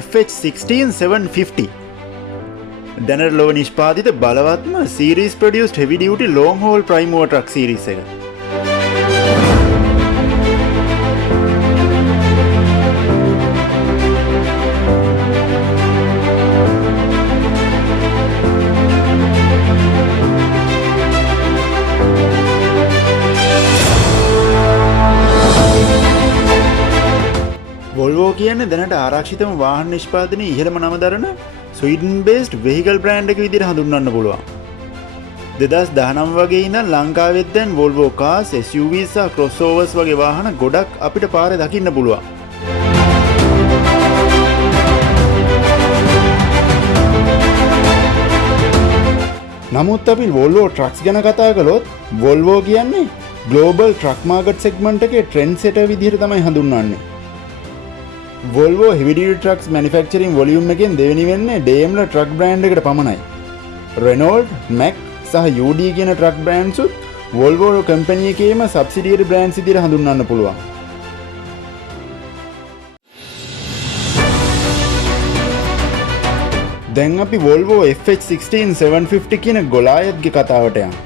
FH16 750 දැනට ලොව නිෂ්පාදිත බලවත්ම series produced heavy duty long haul prime mover truck series එක. Volvo කියන්නේ දැනට ආරක්ෂිතම වාහන නිෂ්පාදනයේ ඉහළම නම දරන ස්වීඩන් බේස්ඩ් වෙහිකල් බ්‍රෑන්ඩ් එක විදිහට හඳුන්වන්න පුළුවන්. 2019 වගේ ඉඳන් ලංකාවෙත් දැන් Volvo cars, SUVs සහ crossovers වගේ වාහන ගොඩක් අපිට පාරේ දකින්න පුළුවන්. නමුත් අපි Volvo trucks ගැන කතා කළොත් Volvo කියන්නේ global truck market segment එකේ trend setter විදිහට තමයි හඳුන්වන්නේ. Volvo heavy duty trucks manufacturing volume එකෙන් දෙවෙනි වෙන්නේ Daimler truck brand එකට පමණයි. Renault, Mack සහ UD කියන truck brands උත් Volvo company එකේම subsidiary brands විදිහට හඳුන්වන්න පුළුවන්. දැන් අපි Volvo FH16 750 කියන Goliath ගේ කතාවට යමු.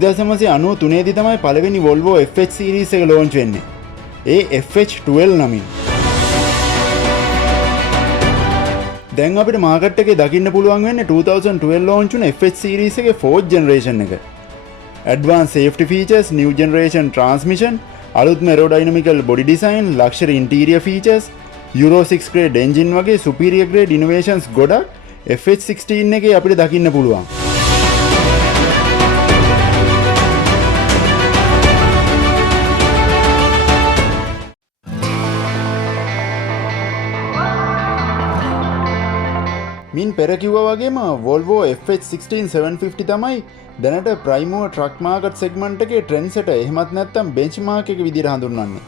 1993 දී තමයි පළවෙනි Volvo FH series එක launch වෙන්නේ. ඒ FH12 නමින්. දැන් අපිට මාකට් එකේ දකින්න පුළුවන් වෙන්නේ 2012 launch වුණ FH series එකේ 4th generation එක. Advanced safety features, new generation transmission, අලුත්ම aerodynamical body design, luxury interior features, Euro 6 grade engine වගේ superior grade innovations ගොඩක් FH16 එකේ අපිට දකින්න පුළුවන්. මින් පෙර කිව්වා වගේම Volvo FH16 750 තමයි දැනට prime mover truck market segment එකේ trend setter එහෙමත් නැත්නම් benchmark එක විදිහට හඳුන්වන්නේ.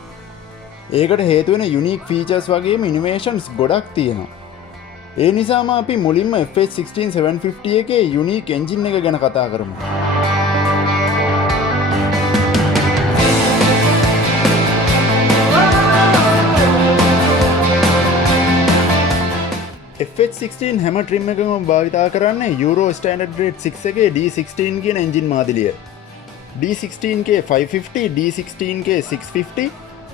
ඒකට හේතු වෙන unique features වගේම innovations ගොඩක් තියෙනවා. ඒ නිසාම අපි මුලින්ම FH16 750 එකේ unique engine එක ගැන කතා කරමු. FH16 හැම trim එකකම භාවිතා කරන්නේ Euro Standard Grade 6 එකේ D16 කියන engine මාදිලිය. D16K 550, D16K 650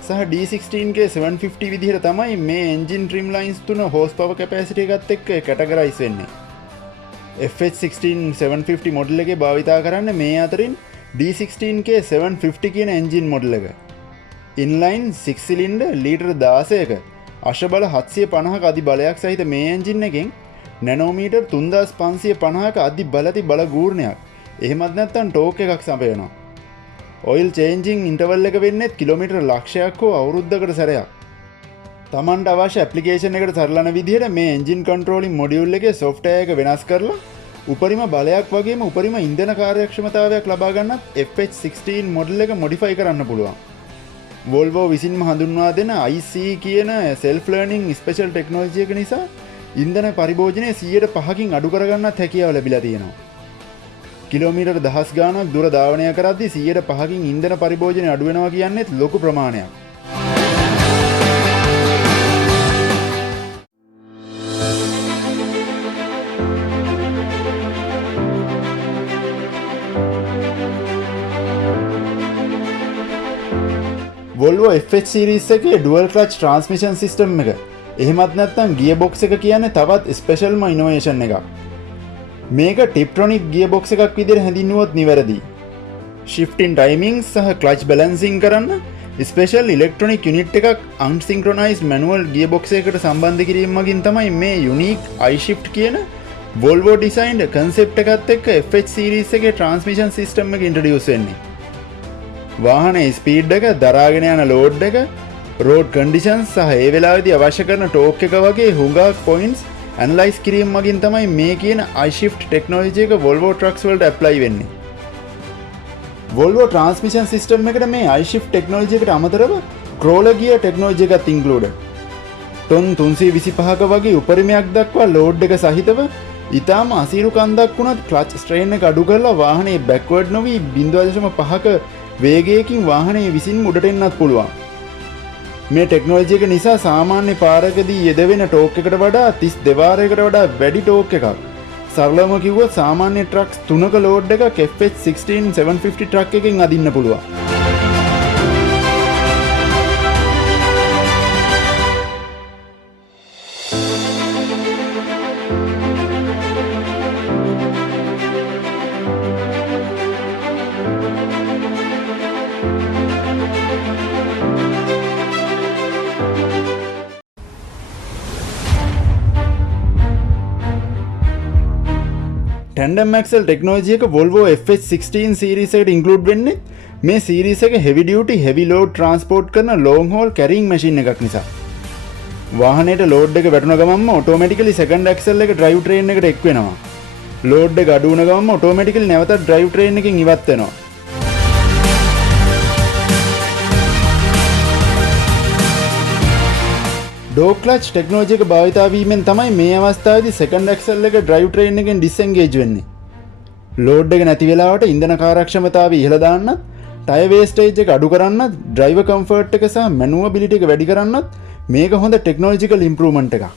සහ D16K 750 විදිහට තමයි මේ engine trim lines තුන horsepower capacity එකත් එක්ක categorize වෙන්නේ. FH16 750 model එකේ භාවිතා කරන්නේ මේ අතරින් D16K 750 කියන engine model එක. Inline 6 cylinder ලීටර් 16ක අශ්වබල 750ක අධි බලයක් සහිත මේ එන්ජින් එකෙන් නැනෝමීටර් 3550ක අධි බලති බල ගූර්ණයක් එහෙමත් නැත්නම් ටෝක් එකක් සපයනවා. ඔයිල් චේන්ජින් ඉන්ටර්වල් එක වෙන්නේ කිලෝමීටර් ලක්ෂයක් හෝ අවුරුද්දකට සැරයක්. Tamanට අවශ්‍ය ඇප්ලිකේෂන් එකට සරලන විදිහට මේ එන්ජින් කන්ට්‍රෝලින් මොඩියුල් එකේ software එක වෙනස් කරලා උපරිම බලයක් වගේම උපරිම ඉන්ධන කාර්යක්ෂමතාවයක් ලබා ගන්නත් FH16 මොඩල් එක modify කරන්න පුළුවන්. Volvo විසින්ම හඳුන්වා දෙන IC කියන self learning special technology එක නිසා ඉන්ධන පරිභෝජනය 105කින් අඩු කරගන්නත් හැකියාව ලැබිලා තියෙනවා. කිලෝමීටර් දහස් ගාණක් දුර ධාවනය කරද්දී 105කින් ඉන්ධන පරිභෝජනය අඩු වෙනවා කියන්නේත් ලොකු ප්‍රමාණයක්. Volvo FH series එකේ dual clutch transmission system එක. එහෙමත් නැත්නම් gearbox එක කියන්නේ තවත් specialම innovation එකක්. මේක Tiptronic gearbox එකක් විදිහට හැඳින්වුවොත් නිවැරදි. Shifting timings සහ clutch balancing කරන්න special electronic unit එකක් unsynchronized manual gearbox එකකට සම්බන්ධ කිරීම මගින් තමයි මේ unique iShift කියන Volvo designed concept එකත් එක්ක FH series එකේ transmission system එක introduce වෙන්නේ. වාහනේ ස්පීඩ් එක, දරාගෙන යන ලෝඩ් එක, road conditions සහ ඒ වෙලාවේදී අවශ්‍ය කරන ටෝක් එක වගේ හුඟක් points analyze කිරීම මගින් තමයි මේ කියන iShift technology එක Volvo trucks වලට apply වෙන්නේ. Volvo transmission system එකට මේ iShift technology එකට අමතරව crawler gear technology එකත් included. ටොන් 325ක වගේ උපරිමයක් දක්වා ලෝඩ් එක සහිතව ඉතාම අසීරු කන්දක් වුණත් clutch strain එක අඩු කරලා වාහනේ backward නොවි 0.5ක වේගයකින් වාහනේ විසින් උඩට එන්නත් පුළුවන්. මේ ටෙක්නොලොජි එක නිසා සාමාන්‍ය පාරකදී යෙදවෙන ටෝක් එකට වඩා 32 වාරයකට වඩා වැඩි ටෝක් එකක්. සරලවම කිව්වොත් සාමාන්‍ය ට්‍රක්ස් 3ක ලෝඩ් එකක් FH16 750 ට්‍රක් එකකින් අදින්න පුළුවන්. ටැන්ඩම් ඇක්සල් ටෙක්නෝලොජි එක Volvo FH16 සීරීස් එකට ඉන්ක්ලූඩ් වෙන්නේ මේ සීරීස් එක heavy duty heavy load transport කරන long haul carrying machine එකක් නිසා. වාහනයට load එක වැටුණ ගමන්ම automatically second axle එක drive train එකට එක් වෙනවා. load එක අඩු වුණ ගමන්ම automatically නැවතත් drive train එකෙන් ඉවත් වෙනවා. ඩෝග් ක්ලච් ටෙක්නෝලොජි එක භාවිතා වීමෙන් තමයි මේ අවස්ථාවේදී සෙකන්ඩ් ඇක්සල් එක ඩ්‍රයිව් ට්‍රේන් එකෙන් ඩිස්එන්ගේජ් වෙන්නේ. ලෝඩ් එක නැති වෙලාවට ඉන්ධන කාර්යක්ෂමතාවය ඉහළ දාන්නත්, ටයර් වේස්ටේජ් එක අඩු කරන්නත්, ඩ්‍රයිවර් කම්ෆර්ට් එක සහ මැනුවබිලිටි එක වැඩි කරන්නත් මේක හොඳ ටෙක්නොලොජිකල් ඉම්ප්‍රූව්මන්ට් එකක්.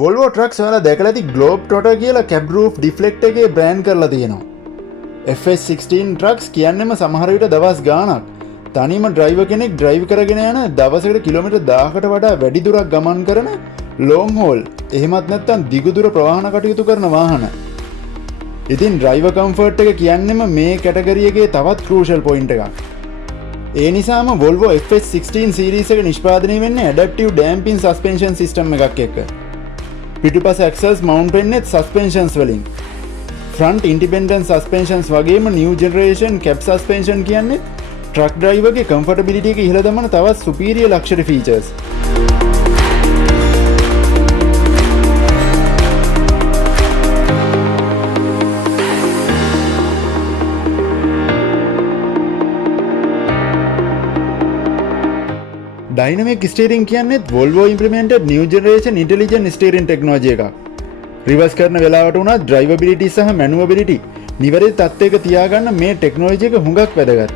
Volvo trucks වල දැකලා ඇති Globetrotter කියලා cab roof deflect එකේ brand කරලා තියෙනවා. FH16 trucks කියන්නේම සමහර විට දවස් ගාණක් තනියම driver කෙනෙක් drive කරගෙන යන දවසකට කිලෝමීටර් 1000කට වඩා වැඩි දුරක් ගමන් කරන long haul එහෙමත් නැත්නම් දිගු දුර ප්‍රවාහන කටයුතු කරන වාහන. ඉතින් driver comfort එක කියන්නේම මේ කැටගරි එකේ තවත් crucial point එකක්. ඒ නිසාම Volvo FH16 series එක නිෂ්පාදනය වෙන්නේ adaptive damping suspension system එකක් එක්ක. පිටුපස ඇක්සල්ස් මවුන්ට් වෙන්නේ සස්පෙන්ෂන්ස් වලින්. ෆ්‍රන්ට් ඉන්ඩිපෙන්ඩන්ට් සස්පෙන්ෂන්ස් වගේම නිව් ජෙනරේෂන් කැබ් සස්පෙන්ෂන් කියන්නේ ට්‍රක් ඩ්‍රයිවර්ගේ කම්ෆර්ටබිලිටි එක ඉහළ දමන තවත් superior luxury features. Dynamic steering කියන්නේත් Volvo implemented new generation intelligent steering technology එකක්. රිවර්ස් කරන වෙලාවට උනත් drivability සහ maneuverability නිවැරදි තත්ත්වයක තියාගන්න මේ ටෙක්නොලොජි එක හුඟක් වැදගත්.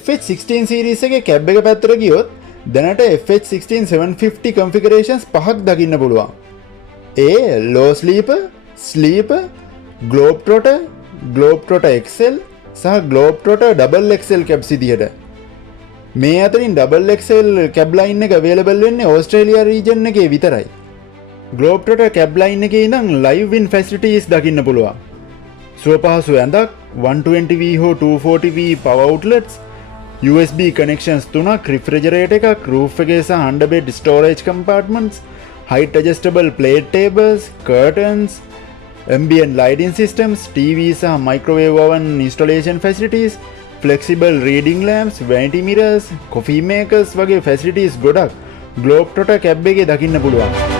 FH16 series එකේ cab එක පැත්තට ගියොත් දැනට FH16 750 configurations පහක් දකින්න පුළුවන්. ඒ low sleeper, sleeper, Globetrotter, Globetrotter XL සහ Globetrotter double XL cabs විදියට. මේ අතරින් double XL cab line එක available වෙන්නේ ඕස්ට්‍රේලියා region එකේ විතරයි. Globetrotter cab line එකේ ඉඳන් live in facilities දකින්න පුළුවන්. සුවපහසු ඇඳක්, 120V හෝ 240V power outlets, USB connections 3ක්, refrigerator එකක්, roof එකේ සහ underbed storage compartments, height adjustable plate tables, curtains, ambient lighting systems, TV සහ microwave oven installation facilities, flexible reading lamps, vanity mirrors, coffee makers වගේ facilities ගොඩක් Globetrotter cab එකේ දකින්න පුළුවන්.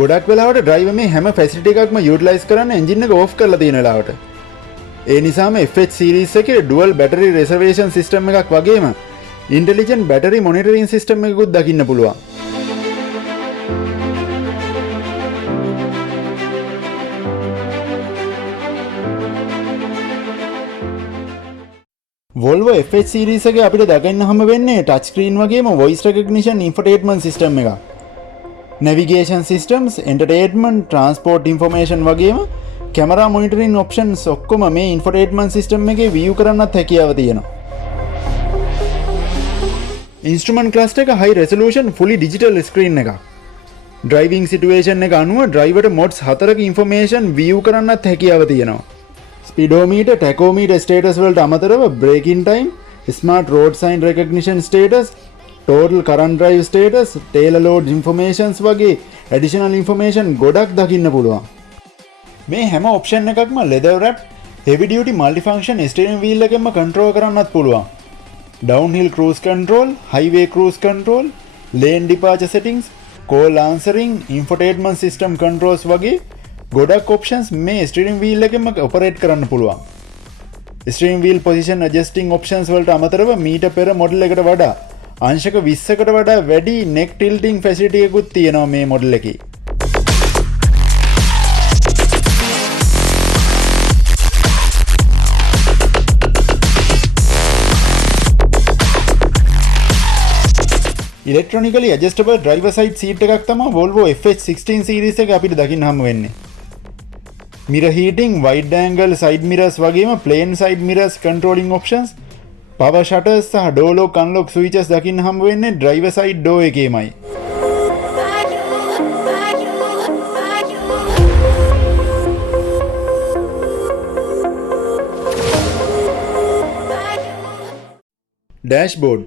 ගොඩක් වෙලාවට ඩ්‍රයිවර් මේ හැම ෆැසිලිටි එකක්ම යූටිලයිස් කරන්න එන්ජින් එක ඕෆ් කරලා තියෙන වෙලාවට. ඒ නිසාම FH සීරීස් එකේ ඩුවල් බැටරි රිසර්වේෂන් සිස්ටම් එකක් වගේම ඉන්ටෙලිජන්ට් බැටරි මොනිටරින් සිස්ටම් එකකුත් දකින්න පුළුවන්. Volvo FH සීරීස් එකේ අපිට දකින්න හම්බ වෙන්නේ ටච් ස්ක්‍රීන් වගේම voice recognition infotainment system එකක්. navigation systems, entertainment, transport information වගේම camera monitoring options ඔක්කොම මේ infotainment system එකේ view කරන්නත් හැකියාව තියෙනවා. instrument cluster එක high resolution fully digital screen එකක්. ඩ්‍රයිවිං සිටුවේෂන් එක අනුව ඩ්‍රයිවර්ට මොඩ්ස් 4ක ඉන්ෆර්මේෂන් view කරන්නත් හැකියාව තියෙනවා. ස්පීඩෝමීටර්, ටැකෝමීටර් ස්ටේටස් වලට අමතරව braking time, smart road sign recognition status, total current drive status, trailer load informations වගේ ඇඩිෂනල් ඉන්ෆර්මේෂන් ගොඩක් දකින්න පුළුවන්. මේ හැම ඔප්ෂන් එකක්ම leather wrapped heavy duty multifunction steering wheel එකෙන්ම control කරන්නත් පුළුවන්. downhill cruise control, highway cruise control, lane departure settings, call answering, infotainment system controls වගේ ගොඩක් options මේ steering wheel එකෙන්ම operate කරන්න පුළුවන්. steering wheel position adjusting options වලට අමතරව මීට පෙර මොඩල් එකට වඩා අංශක 20කට වඩා වැඩි neck tilting facility එකකුත් තියෙනවා මේ මොඩල් එකේ. ඉලෙක්ට්‍රොනිකලි ඇඩ්ජස්ටබල් ඩ්‍රයිවර් සයිඩ් සීට් එකක් තමයි Volvo FH16 සීරීස් එක අපිට දකින්න හම්බ වෙන්නේ. mirror heating, wide angle side mirrors වගේම plain side mirrors controlling options, power shutters සහ door lock unlock switches දකින්න හම්බ වෙන්නේ driver side door එකේමයි. dashboard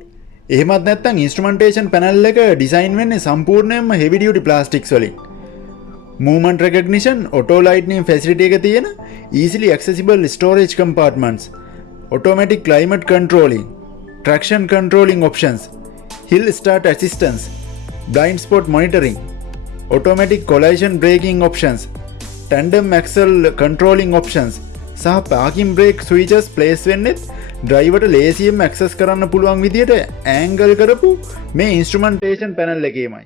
එහෙමත් නැත්නම් ඉන්ස්ට්‍රුමන්ටේෂන් පැනල් එක ඩිසයින් වෙන්නේ සම්පූර්ණයෙන්ම heavy duty plastics වලින්. movement recognition, auto lightning facility එක තියෙන easily accessible storage compartments, automatic climate controlling, traction controlling options, hill start assistance, blind spot monitoring, automatic collision braking options, tandem axle controlling options සහ parking brake switches place වෙන්නේ ඩ්‍රයිවර්ට ලේසියෙන්ම access කරන්න පුළුවන් විදියට angle කරපු මේ ඉන්ස්ට්‍රුමන්ටේෂන් පැනල් එකේමයි.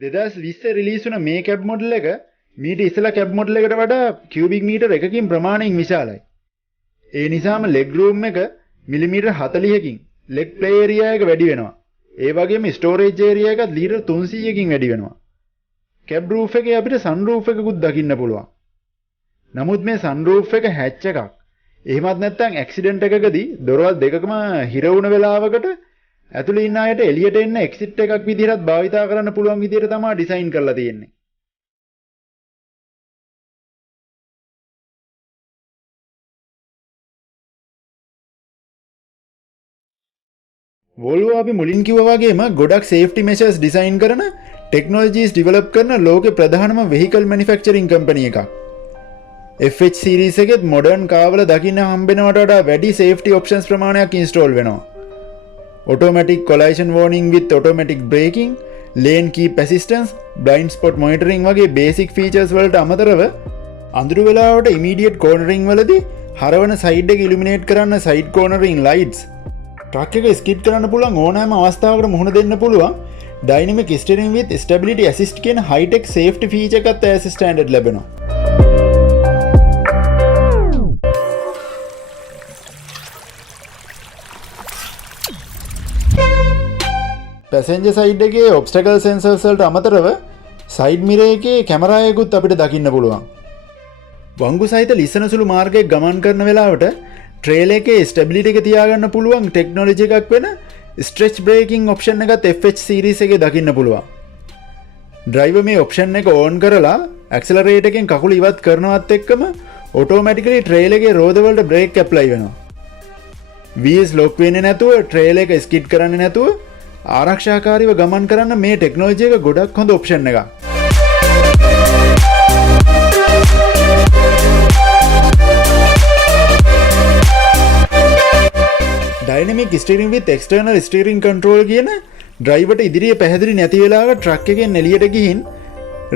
දෙදස් 20 release වුණ මේ කැබ් මොඩල් එක මීට ඉස්සලා කැබ් මොඩල් එකට වඩා කියුබික් මීටර් එකකින් ප්‍රමාණයෙන් විශාලයි. ඒ නිසාම ලෙග් රූම් එක මිලිමීටර් 40කින් ලෙග් ප්ලේ ඒරියා එක වැඩි වෙනවා. ඒ වගේම ස්ටෝරේජ් ඒරියා එකත් ලීටර් 300කින් වැඩි වෙනවා. කැබ් රූෆ් එකේ අපිට සන් රූෆ් එකකුත් දකින්න පුළුවන්. නමුත් මේ සන් රූෆ් එක හැච් එකක්. එහෙමත් නැත්නම් ඇක්සිඩන්ට් එකකදී දොරවල් දෙකකම හිර වුණ වෙලාවකට ඇතුළේ ඉන්න අයට එළියට එන්න එක්සිට් එකක් විදිහට භාවිතා කරන්න පුළුවන් විදිහට තමයි ඩිසයින් කරලා තියෙන්නේ. Volvo අපි මුලින් කිව්වා වගේම ගොඩක් safety measures design කරන technologies develop කරන ලෝකේ ප්‍රධානම vehicle manufacturing company එකක්. FH series එකෙත් modern car වල දකින්න හම්බෙනවට වඩා වැඩි safety options ප්‍රමාණයක් install වෙනවා. Automatic collision warning with automatic braking, lane keep assistance, blind spot monitoring වගේ basic features වලට අමතරව අඳුරු වෙලාවට immediate cornering වලදී හරවන side එක illuminate කරන්න side cornering lights, ට්‍රක් එක ස්කිඩ් කරන්න පුළුවන් ඕනෑම අවස්ථාවකට මුහුණ දෙන්න පුළුවන් dynamic steering with stability assist කියන high tech safety feature එකත් as standard ලැබෙනවා. passenger side එකේ obstacle sensors වලට අමතරව side mirror එකේ කැමරා එකකුත් අපිට දකින්න පුළුවන්. වංගු සහිත ලිස්සන සුළු මාර්ගයක ගමන් කරන වෙලාවට ට්‍රේල් එකේ ස්ටැබිලිටි එක තියාගන්න පුළුවන් ටෙක්නොලොජි එකක් වෙන ස්ට්‍රෙච් බ්‍රේකින් ඔප්ෂන් එකත් FH සීරීස් එකේ දකින්න පුළුවන්. ඩ්‍රයිවර් මේ ඔප්ෂන් එක ඕන් කරලා ඇක්සලරේටර් එකෙන් කකුල ඉවත් කරනවත් එක්කම ඔටෝමැටිකලි ට්‍රේල් එකේ රෝද වලට බ්‍රේක් ඇප්ලයි වෙනවා. වීල්ස් ලොක් වෙන්නේ නැතුව ට්‍රේල් එක ස්කිඩ් කරන්නේ නැතුව ආරක්ෂාකාරීව ගමන් කරන්න මේ ටෙක්නොලොජි එක ගොඩක් හොඳ ඔප්ෂන් එකක්. Dynamic steering with external steering control කියන ඩ්‍රයිවර්ට ඉදිරියේ පැහැදිලි නැති වෙලාවක ට්‍රක් එකෙන් එළියට ගිහින්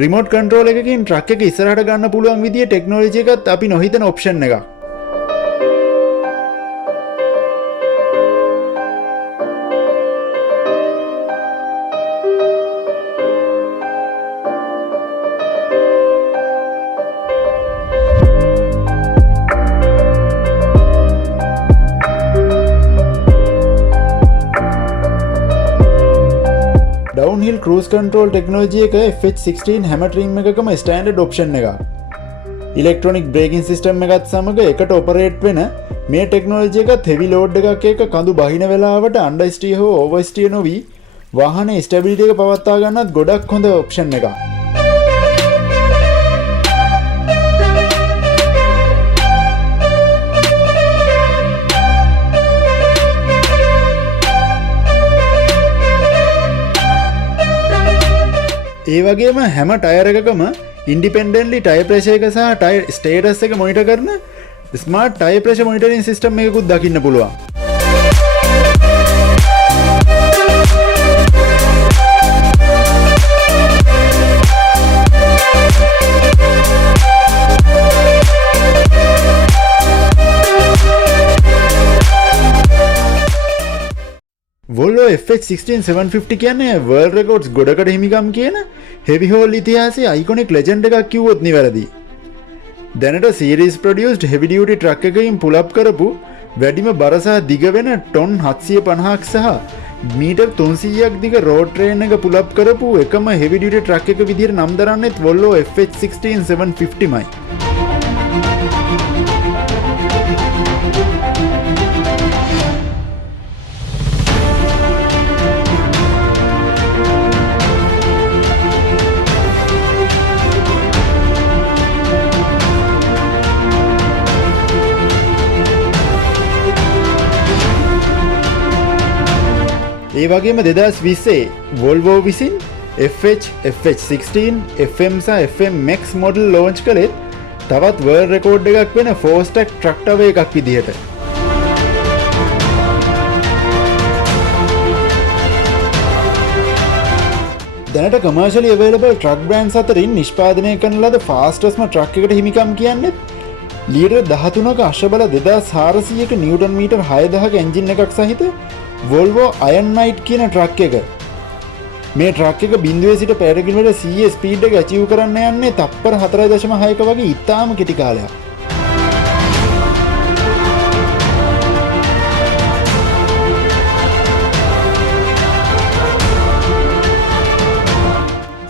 රිමෝට් කන්ට්‍රෝල් එකකින් ට්‍රක් එක ඉස්සරහට ගන්න පුළුවන් විදිහේ ටෙක්නොලොජි එකත් අපි නොහිතන ඔප්ෂන් එකක්. downhill cruise control technology එක FH16 හැම trim එකකම standard option එකක්. ඉලෙක්ට්‍රොනික් බ්‍රේකින් සිස්ටම් එකත් සමඟ එකට ඔපරේට් වෙන මේ ටෙක්නෝලජි එකත් හෙවි ලෝඩ් එකක් එක කඳු බහින වෙලාවට අන්ඩර්ස්ටිය හෝ ඕවර්ස්ටිය නොවී වාහනේ ස්ටැබිලිටි එක පවත්වා ගන්නත් ගොඩක් හොඳ ඔප්ෂන් එකක්. ඒ වගේම හැම ටයර් එකකම ඉන්ඩිපෙන්ඩන්ට්ලි ටයර් ප්‍රෙෂර් එක සහ ටයර් ස්ටේටස් එක මොනිටර් කරන smart tyre pressure monitoring system එකකුත් දකින්න පුළුවන්. Volvo FH16 750 කියන්නේ World Records ගොඩකට හිමිකම් කියන heavy haul ඉතිහාසයේ iconic legend එකක් කිව්වොත් නිවැරදි. දැනට series produced heavy duty truck එකකින් pull up කරපු වැඩිම බර සහ දිග වෙන ටොන් 750ක් සහ මීටර් 300ක් දිග road train එක pull up කරපු එකම heavy duty truck එක විදිහට නම් දරන්නෙත් Volvo FH16 750මයි. ඒ වගේම 2020 Volvo විසින් FH, FH16, FM සහ FM Max මොඩල් ලෝන්ච් කළෙත් තවත් වර්ල්ඩ් රෙකෝඩ් එකක් වෙන 4-stack tractorway එකක් විදිහට. දැනට commercially available truck brands අතරින් නිෂ්පාදනය කරන ලද fastest truck එකට හිමිකම් කියන්නේ ලීටර් 13ක අශ්වබල 2400ක නිව්ටන් මීටර් 6000ක එන්ජින් එකක් සහිත Volvo Iron Knight කියන ට්‍රක් එක. මේ ට්‍රක් එක 0 සිට පැයට කිලෝමීටර් 100 ස්පීඩ් එක අචීව් කරන්න යන්නේ තප්පර 4.6ක වගේ ඉතාම කෙටි කාලයක්.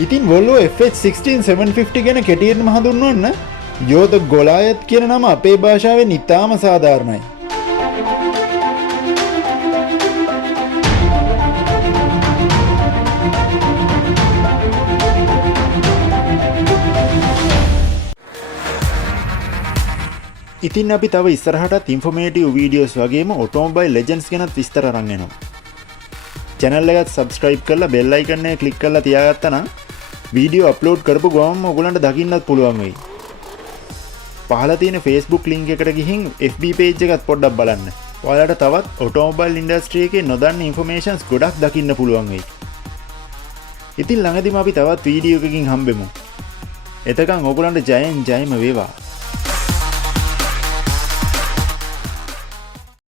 ඉතින් Volvo FH16 750 ගැන කෙටියෙන්ම හඳුන්වන්න යෝධ ගොලායත් කියන නම අපේ භාෂාවෙන් ඉතාම සාධාරණයි. ඉතින් අපි තව ඉස්සරහටත් ඉන්ෆෝමේටිව් වීඩියෝස් වගේම ඔටෝමොබයිල් ලෙජන්ඩ්ස් ගැනත් විස්තර අරන් එනවා. channel එකත් subscribe කරලා bell icon එක click කරලා තියාගත්තා නම් වීඩියෝ අප්ලෝඩ් කරපු ගමන්ම ඔයගලන්ට දකින්නත් පුළුවන් වෙයි. පහළ තියෙන Facebook link එකට ගිහින් FB page එකත් පොඩ්ඩක් බලන්න. ඔයාලට තවත් ඔටෝමොබයිල් ඉන්ඩස්ට්‍රි එකේ නොදන්න ඉන්ෆෝමේෂන්ස් ගොඩක් දකින්න පුළුවන් වෙයි. ඉතින් ළඟදිම අපි තවත් වීඩියෝ එකකින් හම්බෙමු. එතකන් ඔයගලන්ට ජයෙන් ජයම වේවා.